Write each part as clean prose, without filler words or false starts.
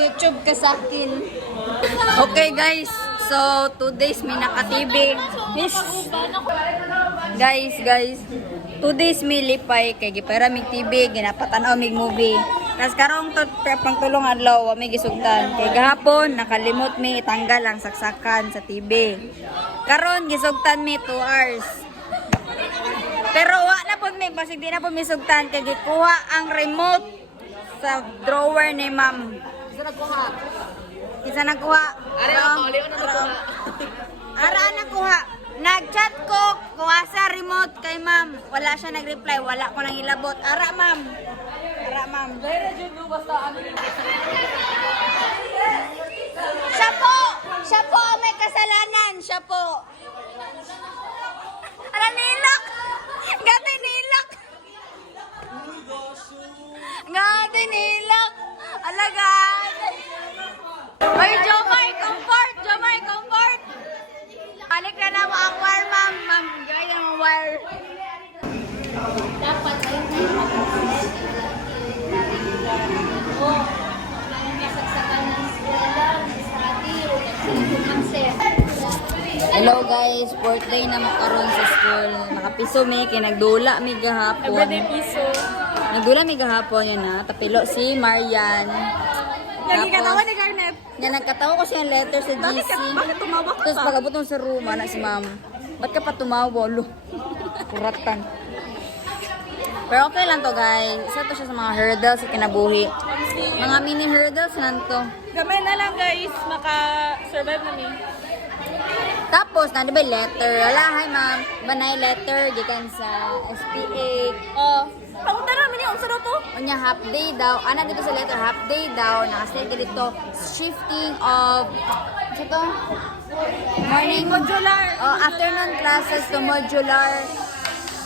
YouTube ka sa akin. Okay guys, so 2 days may naka-TV. Guys, 2 days may lipay kay gipara mig TV, ginapatanaw mig movie. Tas karong pang tulong adlaw wa may gisugtan. Kay gahapon nakalimot mi itanggal ang saksakan sa TV. Karon gisugtan mi 2 hours. Pero wa na pud mi basig di na pud mi sugtan kay gikuha ang remote sa drawer ni ma'am. Isa nagkuha. Ara nakuha. Nag-chat ko kuha sa remote kay ma'am. Wala siya nag-reply, wala ko nang ilabot. Ara ma'am. Siya po ang may kasalanan. Siya po. Ala nilak. Gati nilak. Alagaan. Oy, Jomar, comfort. Balik na lang ang wire, ma'am. Ma'am, gaya ng wire. Dapat ay hello guys, fourth day na makaroon sa school. Nakapiso mi, kaya nagdula mi gahapon. Everyday piso. Nagdula mi gahapon yun na. Tapilo si Marian. Lagi katawa ni Garnet. Nga nagkatawa ko siya letter sa GC. Bakit tumawak ka? Tapos pagabot mo sa room, na si ma'am. Ba't ka pa tumawa? Lo. Kuratan. Pero okay lang to guys. Isa to siya sa mga hurdles sa kinabuhi. Mga mini hurdles lang to. Gamay na lang guys, maka-survive na mi. Tapos, na ba letter? Wala, hi ma'am. Banay letter, gikan sa SPA. Oh, pamunta namin yung unsa to? Unya, half day daw. Ana dito sa letter, half day daw. Nakastate dito, shifting of, ano to? Morning. Modular. Oh, afternoon classes to modular.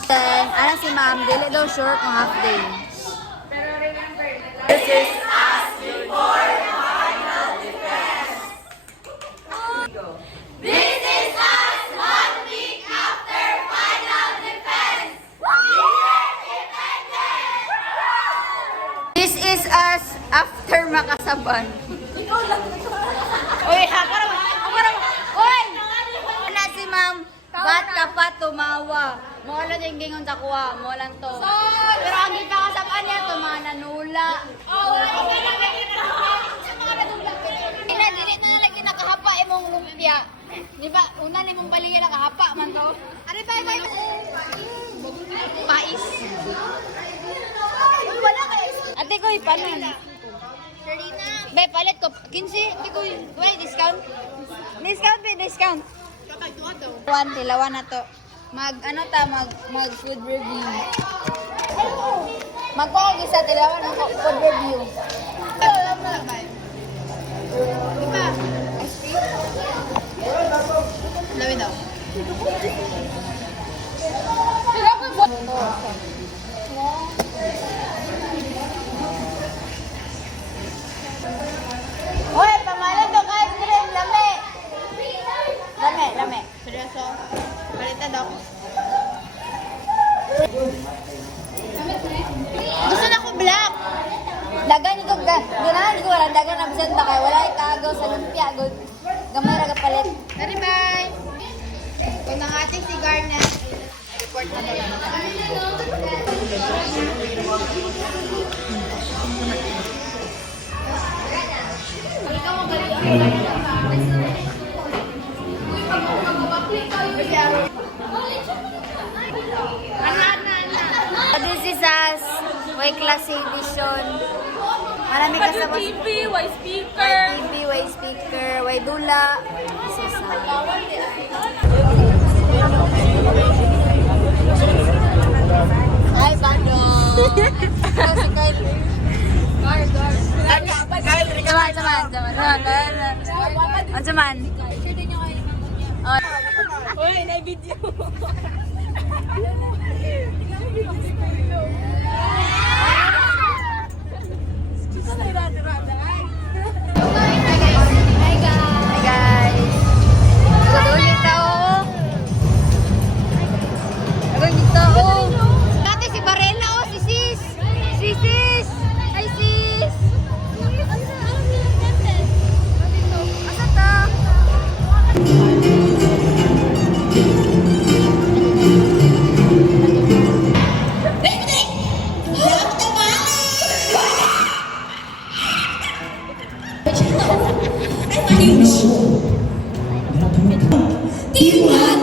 Then, ano si ma'am, dili daw short ng half day. Pero remember, This is as before final defense. This is us 1 week after final defense. This is us after makasaban. Uy, Uy! Ano si ma'am? Ba't ka pa tumawa? Mawala yung gingon sa kuha. Mawalan to. Pero ang gipakasaban niya to, mga nanula. Dili na lagi nakahapa imong lumpia. Di ba? Una ni mong baligya nakahapa man to. Ano tayo ba? Pais. Wala kayo. Ate ko, panon. Be, palit ko. 15. Ate ko, wait, discount. Discount. Tilawan na to. Mag food review. Magpapag isa, tilawan ng food review. Diba? Lawin daw. Hoy, pamalan to ka ice cream, lami. Seryoso? Palitan daw. Gusto na ko black. Dagan ko ganahan ko wala dagan na bisan kay wala ikagaw sa lumpia gud. Gamay ra palit. Dari bye. Kung nangati si Garnet, report na lang. This is us. Way class edition. Marami ka sa TV, Y speaker. Y speaker, way dula. This is Hi, Bando. Kasi kahit Saman. Uy, na-video. Team 1,